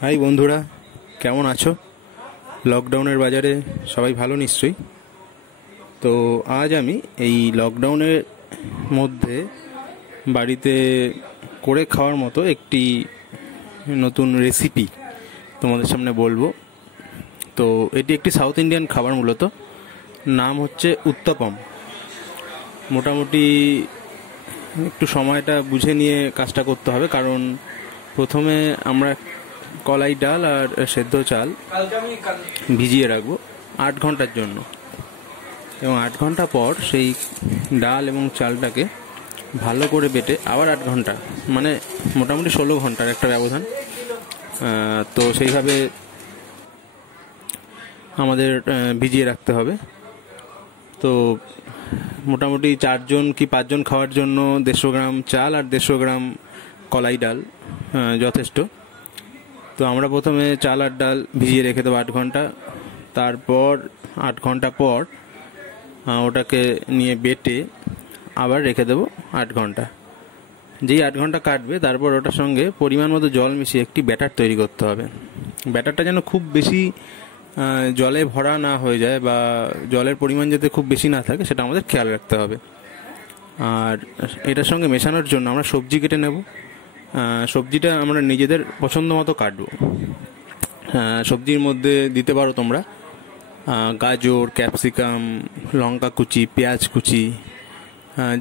High বন্ধুরা, কেমন আছো? লকডাউনের বাজারে সবাই ভালো নিশ্চয়ই। তো আজ আমি এই লকডাউনের মধ্যে বাড়িতে করে খাওয়ার মতো একটি নতুন রেসিপি তোমাদের সামনে বলবো। তো এটি একটি সাউথ ইন্ডিয়ান খাবার, মূলত নাম হচ্ছে উত্তপম। মোটামুটি একটু সময়টা বুঝে নিয়ে কাজটা করতে হবে, কারণ প্রথমে আমরা কলাই ডাল আর সেদ্ধ চাল ভিজিয়ে রাখবো 8 ঘন্টার জন্য, এবং 8 ঘন্টা পর সেই ডাল এবং চালটাকে ভালো করে বেটে আবার 8 ঘন্টা, মানে মোটামুটি 16 ঘন্টার একটা ব্যবধান। তো সেইভাবে আমাদের ভিজিয়ে রাখতে হবে। তো মোটামুটি 4জন কি 5জন খাওয়ার জন্য 150 গ্রাম চাল আর 150 গ্রাম কলাই ডাল যথেষ্ট। তো আমরা প্রথমে চাল আর ডাল ভিজিয়ে রেখে দেবো 8 ঘন্টা। তারপর 8 ঘন্টা পর ওটাকে নিয়ে বেটে আবার রেখে দেবো 8 ঘন্টা। যেই 8 ঘন্টা কাটবে, তারপর ওটার সঙ্গে পরিমাণ মতো জল মিশিয়ে একটি ব্যাটার তৈরি করতে হবে। ব্যাটারটা যেন খুব বেশি জলে ভরা না হয়ে যায়, বা জলের পরিমাণ যাতে খুব বেশি না থাকে, সেটা আমাদের খেয়াল রাখতে হবে। আর এটার সঙ্গে মেশানোর জন্য আমরা সবজি কেটে নেব। সবজিটা আমরা নিজেদের পছন্দ মতো কাটবো। সবজির মধ্যে দিতে পারো তোমরা গাজর, ক্যাপসিকাম, লঙ্কা কুচি, পেঁয়াজ কুচি,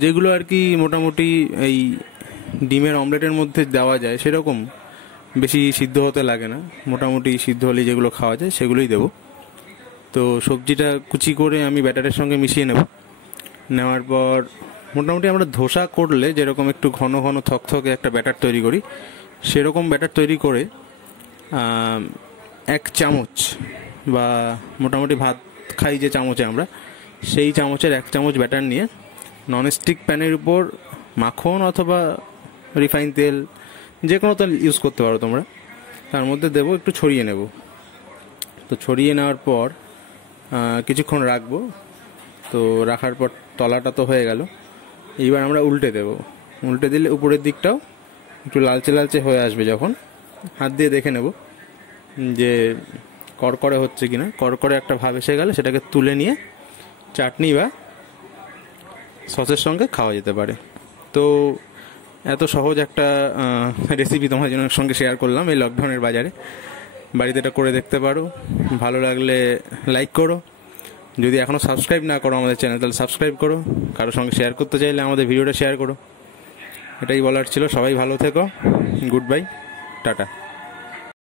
যেগুলো আর কি মোটামুটি এই ডিমের অমলেটের মধ্যে দেওয়া যায় সেরকম, বেশি সিদ্ধ হতে লাগে না, মোটামুটি সিদ্ধ হলে যেগুলো খাওয়া যায় সেগুলোই দেবো। তো সবজিটা কুচি করে আমি ব্যাটারের সঙ্গে মিশিয়ে নেওয়ার পর মোটামুটি আমরা ধোসা করলে যেরকম একটু ঘন ঘন থকথকে একটা ব্যাটার তৈরি করি, সেরকম ব্যাটার তৈরি করে 1 চামচ, বা মোটামুটি ভাত খাই যে চামচে আমরা, সেই চামচের 1 চামচ ব্যাটার নিয়ে ননস্টিক প্যানের উপর মাখন অথবা রিফাইন তেল, যে কোনো তেল ইউজ করতে পারো তোমরা, তার মধ্যে দেবো, একটু ছড়িয়ে নেব। তো ছড়িয়ে নেওয়ার পর কিছুক্ষণ রাখবো। তো রাখার পর তলাটা তো হয়ে গেল, এইবার আমরা উল্টে দেব। উল্টে দিলে উপরের দিকটাও একটু লালচে লালচে হয়ে আসবে। যখন হাত দিয়ে দেখে নেব যে কড়কড়ে হচ্ছে কিনা, কড়কড়ে একটা ভাব এসে গেলে সেটাকে তুলে নিয়ে চাটনি বা সসের সঙ্গে খাওয়া যেতে পারে। তো এত সহজ একটা রেসিপি তোমার সঙ্গে শেয়ার করলাম এই লকডাউনের বাজারে। বাড়িতে এটা করে দেখতে পারো। ভালো লাগলে লাইক করো, যদি এখনও সাবস্ক্রাইব না করো আমাদের চ্যানেল, তাহলে সাবস্ক্রাইব করো। কারোর সঙ্গে শেয়ার করতে চাইলে আমাদের ভিডিওটা শেয়ার করো। এটাই বলার ছিল। সবাই ভালো থেকো। Good bye, tata.